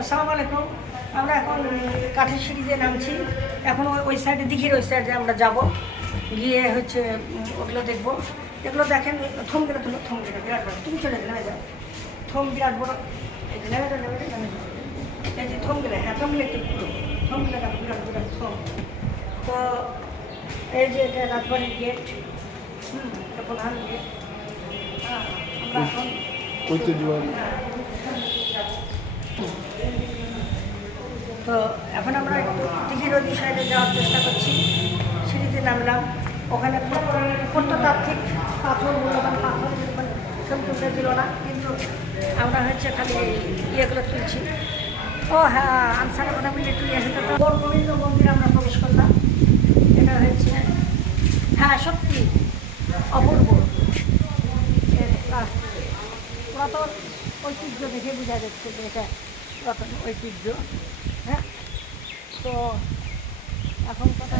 আসসালামু আলাইকুম। আমরা এখন কাঠের সিঁড়ি দিয়ে নামছি। এখন ওই- সাইডে দিঘির ওই সাইডে আমরা যাব। গিয়ে হচ্ছে ওগুলো দেখব। এগুলো দেখেন থম গেলে তুলো থম গেলে বিরাট বড়। তুমি চলে নেমে যাও থম বিরাট বড়। এই যে নেমে যাও নেমে যাও এই যে থম গেলে হ্যাঁ থম গেলে একটু পুরো। থম গেলে বিরাট বিরাট থম। তো এই যে এটা রাজবাড়ির গেট হুম এটা প্রধান গেট হ্যাঁ আমরা এখন ঐতিহ্যবাহী। তো এখন আমরা দিঘির ওই সাইডে যাওয়ার চেষ্টা করছি। সিঁড়িতে নামলাম। ওখানে প্রত্নতাত্ত্বিক পাথর, মূল্যবান পাথর তুলতে দিল না, কিন্তু আমরা হচ্ছে খালি ইয়েগুলো তুলছি। ও হ্যাঁ আনসারের কথা বললে একটু ইয়ে গোবিন্দ মন্দির আমরা প্রবেশ করলাম। এটা হচ্ছে হ্যাঁ সত্যি, অপূর্ব। পুরাতন ঐতিহ্য দেখে বোঝা যাচ্ছে যে এটা পুরাতন ঐতিহ্য। হ্যাঁ? তো এখন কথা